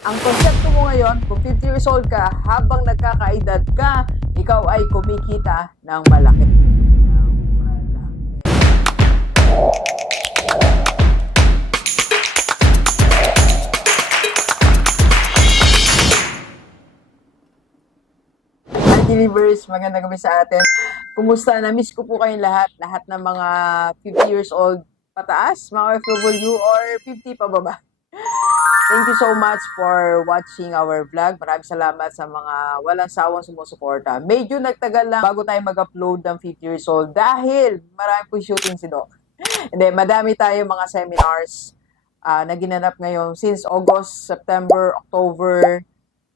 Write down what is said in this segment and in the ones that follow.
Ang konsepto mo ngayon, kung 50 years old ka, habang nagkakaedad ka, ikaw ay kumikita ng malaki. Ng malaki. Delivers! Magandang gabi sa atin. Kumusta? Na-miss ko po kayong lahat. Lahat ng mga 50 years old pataas, mga FW or 50 pababa. Thank you so much for watching our vlog. Maraming salamat sa mga walang sawang sumusuporta. Medyo nagtagal lang bago tayo mag-upload ng 50 years old dahil marami po shooting si Doc. Hindi, madami tayo mga seminars ah, na ginanap ngayon since August, September, October.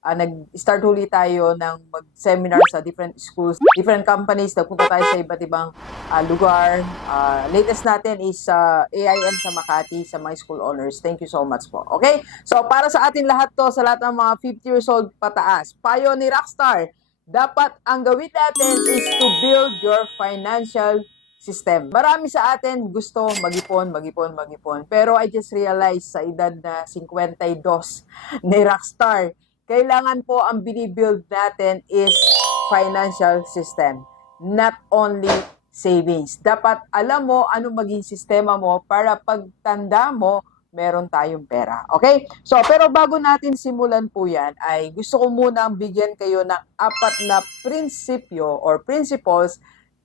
Ah, nag-start huli tayo ng mag-seminar sa different schools, different companies. Nagpunta tayo sa iba't ibang ah, lugar. Ah, latest natin is sa AIM sa Makati sa mga school owners. Thank you so much po. Okay? So, para sa atin lahat to, sa lahat ng mga 50 years old pataas, payo ni Rockstar, dapat ang gawin natin is to build your financial system. Marami sa atin gusto mag-ipon, mag-ipon, mag-ipon. Pero I just realized sa edad na 52 ni Rockstar, kailangan po ang binibuild natin is financial system. Not only savings. Dapat alam mo ano maging sistema mo para pagtanda mo, meron tayong pera. Okay? So, pero bago natin simulan po yan, ay gusto ko muna bigyan kayo ng apat na prinsipyo or principles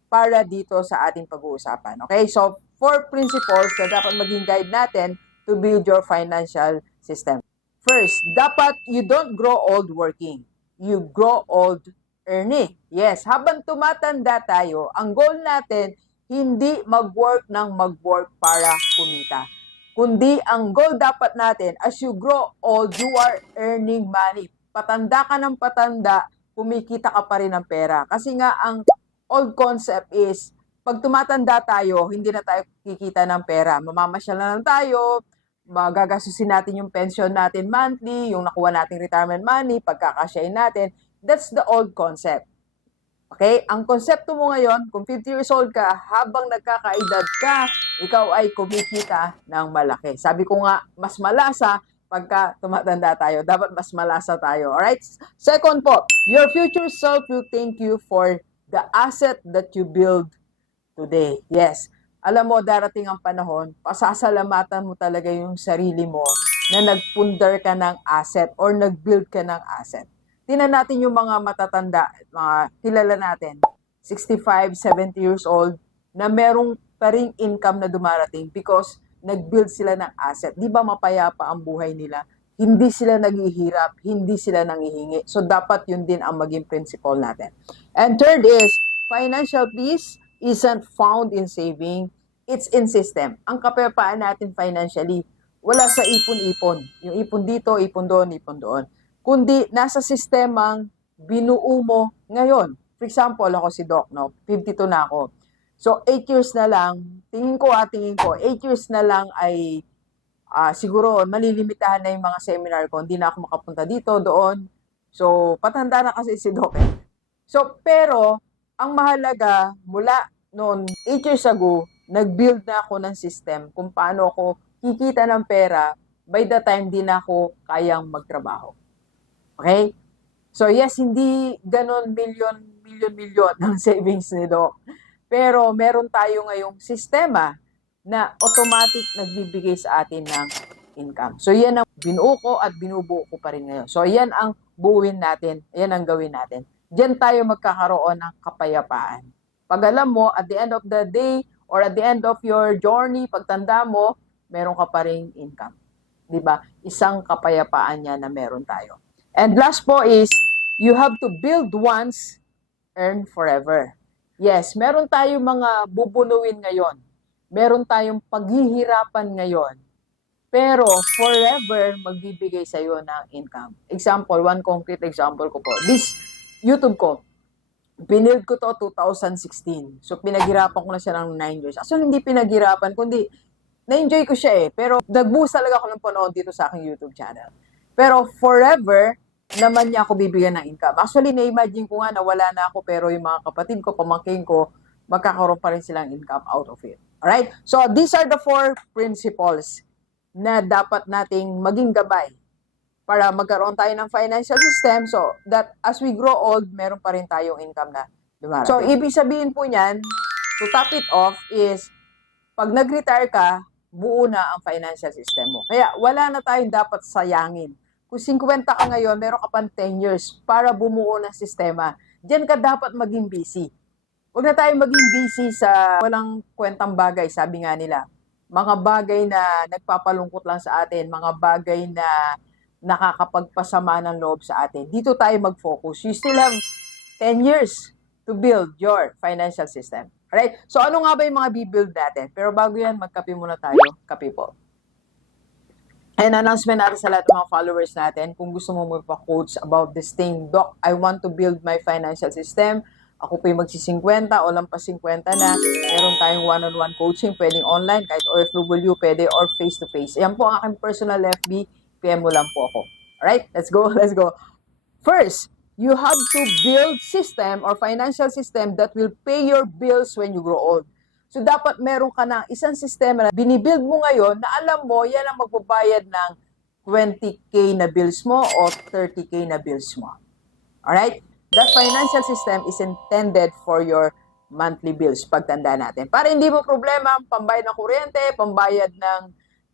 para dito sa ating pag-uusapan. Okay? So, four principles na dapat maging guide natin to build your financial system. First, dapat you don't grow old working. You grow old earning. Yes, habang tumatanda tayo, ang goal natin, hindi mag-work ng mag-work para kumita. Kundi ang goal dapat natin, as you grow old, you are earning money. Patanda ka ng patanda, kumikita ka pa rin ng pera. Kasi nga, ang old concept is, pag tumatanda tayo, hindi na tayo kikita ng pera. Mamamasyal na lang tayo, magagasusin natin yung pension natin monthly, yung nakuha nating retirement money, pagkakasyain natin. That's the old concept. Okay? Ang konsepto mo ngayon, kung 50 years old ka, habang nagkakaedad ka, ikaw ay kumikita ng malaki. Sabi ko nga, mas malasa pagka tumatanda tayo. Dapat mas malasa tayo. Alright? Second po, your future self will thank you for the asset that you build today. Yes. Alam mo, darating ang panahon, pasasalamatan mo talaga yung sarili mo na nagpundar ka ng asset or nag-build ka ng asset. Tingnan natin yung mga matatanda, mga kilala natin, 65, 70 years old, na merong pa ring income na dumarating because nag-build sila ng asset. Di ba mapayapa ang buhay nila? Hindi sila naghihirap, hindi sila nangihingi. So, dapat yun din ang maging principle natin. And third is, financial peace isn't found in saving, it's in system. Ang kapayapaan natin financially, wala sa ipon-ipon. Yung ipon dito, ipon doon, ipon doon. Kundi nasa sistemang binuo mo ngayon. For example, ako si Doc, no? 52 na ako. So, 8 years na lang, tingin ko ah, tingin ko, 8 years na lang ay ah, siguro malilimitahan na yung mga seminar ko. Hindi na ako makapunta dito, doon. So, patanda na kasi si Doc. eh. So, pero, ang mahalaga, mula noon, 8 years ago, nag-build na ako ng system kung paano ako kikita ng pera by the time di na ako kayang magtrabaho. Okay? So, yes, hindi ganon milyon, milyon, milyon ng savings ni Doc. Pero meron tayo ngayong sistema na automatic nagbibigay sa atin ng income. So, yan ang binuo ko at binubuo ko pa rin ngayon. So, yan ang buuin natin. Yan ang gawin natin. Diyan tayo magkakaroon ng kapayapaan. Pag alam mo, at the end of the day or at the end of your journey, pagtanda mo, meron ka pa rin income. 'Di ba? Isang kapayapaan niya na meron tayo. And last po is, you have to build once, earn forever. Yes, meron tayong mga bubunuin ngayon. Meron tayong paghihirapan ngayon. Pero forever magbibigay sa iyo ng income. Example, one concrete example ko po. This YouTube ko, binild ko to 2016. So pinaghirapan ko na siya ng 9 years. Actually, hindi pinaghirapan, kundi na-enjoy ko siya eh. Pero nag-boost talaga ako ng panood dito sa aking YouTube channel. Pero forever, naman niya ako bibigyan ng income. Actually, na-imagine ko nga na wala na ako pero yung mga kapatid ko, pamangkin ko, magkakaroon pa rin silang income out of it. Alright? So, these are the four principles na dapat nating maging gabay para magkaroon tayo ng financial system so that as we grow old, meron pa rin tayong income na dumarating. So, ibig sabihin po niyan, to top it off is, pag nag-retire ka, buo na ang financial system mo. Kaya wala na tayong dapat sayangin. Kung 50 ka ngayon, meron ka pang 10 years para bumuo ng sistema. Diyan ka dapat maging busy. Huwag na tayong maging busy sa walang kwentang bagay, sabi nga nila. Mga bagay na nagpapalungkot lang sa atin, mga bagay na nakakapagpasama ng loob sa atin. Dito tayo mag-focus. You still have 10 years to build your financial system. Alright? So ano nga ba yung mga bibuild natin? Pero bago yan, magkape muna tayo. Kape po. And announcement natin sa lahat ng mga followers natin. Kung gusto mo magpa-coach about this thing, Doc, I want to build my financial system. Ako po yung magsi-50 o lampas 50 na. Meron tayong one-on-one coaching, pwedeng online, kahit OFW, pwede, or face-to-face. Yan po ang aking personal FB. PM mo lang po ako. Alright? Let's go, let's go. First, you have to build system or financial system that will pay your bills when you grow old. So, dapat meron ka ng isang sistema na binibuild mo ngayon na alam mo, yan ang magbabayad ng 20K na bills mo o 30K na bills mo. Alright? That financial system is intended for your monthly bills, pagtanda natin. Para hindi mo problema, pambayad ng kuryente, pambayad ng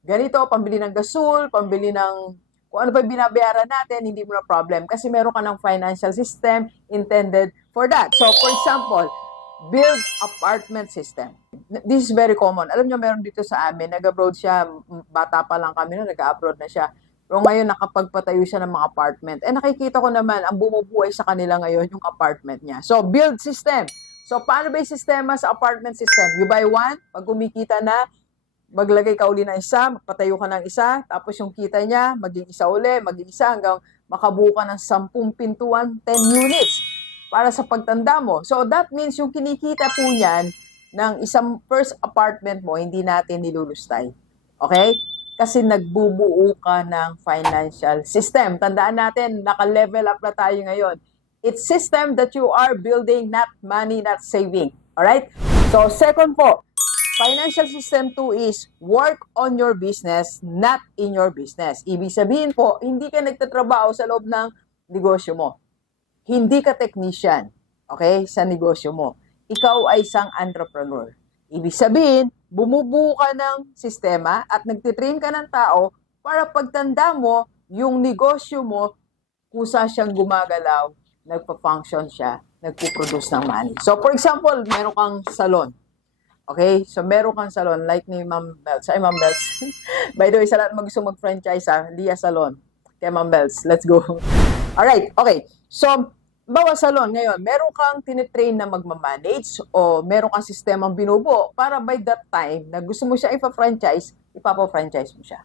ganito, pambili ng gasol, pambili ng kung ano pa binabayaran natin, hindi mo na problem. Kasi meron ka ng financial system intended for that. So, for example, build apartment system. This is very common. Alam nyo, meron dito sa amin, nag-abroad siya, bata pa lang kami na, nag-abroad na siya. Pero ngayon, nakapagpatayo siya ng mga apartment. Eh, nakikita ko naman, ang bumubuhay sa kanila ngayon, yung apartment niya. So, build system. So, paano ba yung sistema sa apartment system? You buy one, pag kumikita na, maglagay ka uli ng isa, magpatayo ka ng isa, tapos yung kita niya, maging isa uli, maging isa hanggang makabuo ka ng 10 pintuan, 10 units para sa pagtanda mo. So that means yung kinikita po niyan ng isang first apartment mo, hindi natin nilulustay. Okay? Kasi nagbubuo ka ng financial system. Tandaan natin, naka-level up na tayo ngayon. It's system that you are building, not money, not saving. Alright? So second po, Financial system 2 is work on your business, not in your business. Ibig sabihin po, hindi ka nagtatrabaho sa loob ng negosyo mo. Hindi ka technician, okay, sa negosyo mo. Ikaw ay isang entrepreneur. Ibig sabihin, bumubuo ka ng sistema at nagtitrain ka ng tao para pagtanda mo, yung negosyo mo, kusa siyang gumagalaw, nagpa-function siya, nagpo-produce ng money. So, for example, meron kang salon. Okay? So, meron kang salon like ni Ma'am Bells. Ay, Ma'am Bells. By the way, sa lahat mag gusto mag-franchise ha, Lia Salon. Kay Ma'am Bells. Let's go. Alright, okay. So, bawa salon ngayon, meron kang tinitrain na magmamanage o meron kang sistemang binubuo para by that time na gusto mo siya ipa-franchise, ipapa-franchise mo siya.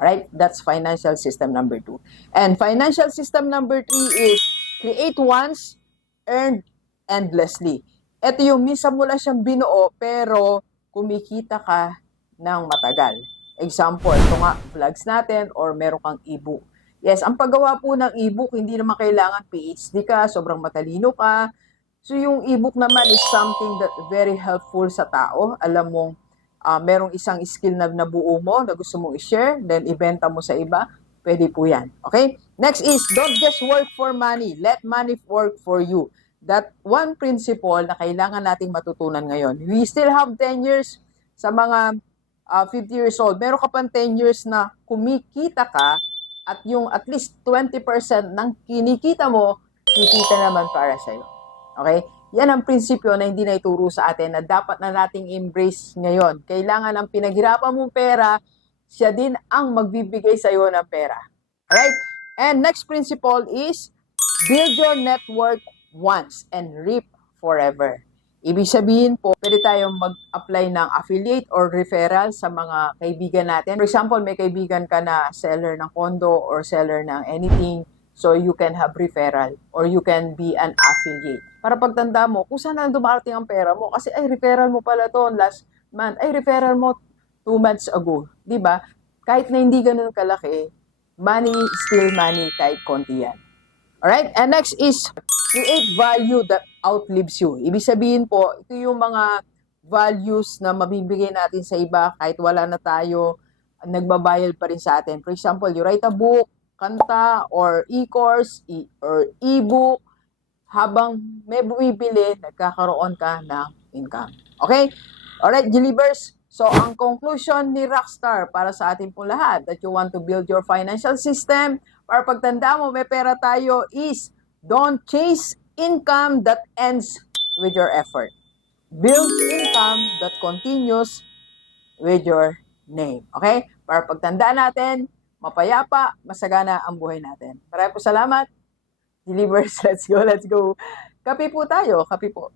Alright? That's financial system number two. And financial system number three is create once, earn endlessly. Ito yung minsan mo lang siyang binuo pero kumikita ka ng matagal. Example, ito nga, vlogs natin or meron kang ebook. Yes, ang paggawa po ng ebook, hindi naman kailangan PhD ka, sobrang matalino ka. So yung ebook naman is something that very helpful sa tao. Alam mong ah, merong isang skill na nabuo mo na gusto mong i-share, then ibenta mo sa iba, pwede po yan. Okay? Next is, don't just work for money. Let money work for you. That one principle na kailangan nating matutunan ngayon. We still have 10 years sa mga ah, 50 years old. Meron ka pang 10 years na kumikita ka at yung at least 20% ng kinikita mo, kikita naman para sa'yo. Okay? Yan ang prinsipyo na hindi na ituro sa atin na dapat na nating embrace ngayon. Kailangan ang pinaghirapan mong pera, siya din ang magbibigay sa iyo ng pera. Alright? And next principle is build your network once and reap forever. Ibig sabihin po, pwede tayong mag-apply ng affiliate or referral sa mga kaibigan natin. For example, may kaibigan ka na seller ng condo or seller ng anything, so you can have referral or you can be an affiliate. Para pagtanda mo, kung saan na dumarating ang pera mo, kasi ay referral mo pala to last month, ay referral mo two months ago. ba? Kahit na hindi ganun kalaki, money is still money kahit konti yan. Alright? And next is create value that outlives you. Ibig sabihin po, ito yung mga values na mabibigay natin sa iba kahit wala na tayo, nagbabayad pa rin sa atin. For example, you write a book, kanta or e-course e- or e-book habang may bumibili, nagkakaroon ka ng income. Okay? Alright, Delivers. So, ang conclusion ni Rockstar para sa ating pong lahat that you want to build your financial system para pagtanda mo, may pera tayo is don't chase income that ends with your effort. Build income that continues with your name. Okay? Para pagtanda natin, mapayapa, masagana ang buhay natin. Maraming po salamat. Delivers, let's go, let's go. Kape po tayo, kape po.